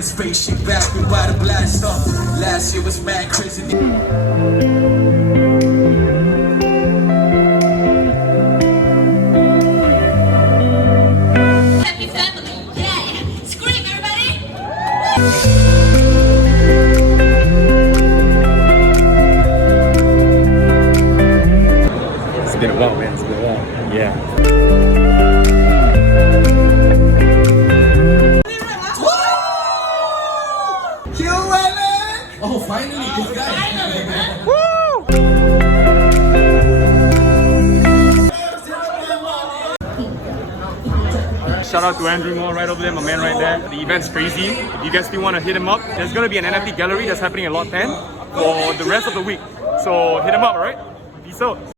a spaceship back with why the blast off. Last year was mad crazy. Happy family, yay! Scream, everybody! It's been a while, man. It's been a while. Yeah. Oh, finally, this guy. Shout out to Andrew Moore right over there, my man right there. The event's crazy. If you guys still want to hit him up, there's going to be an NFT gallery that's happening at Lot 10 for the rest of the week. So hit him up, alright? Peace out.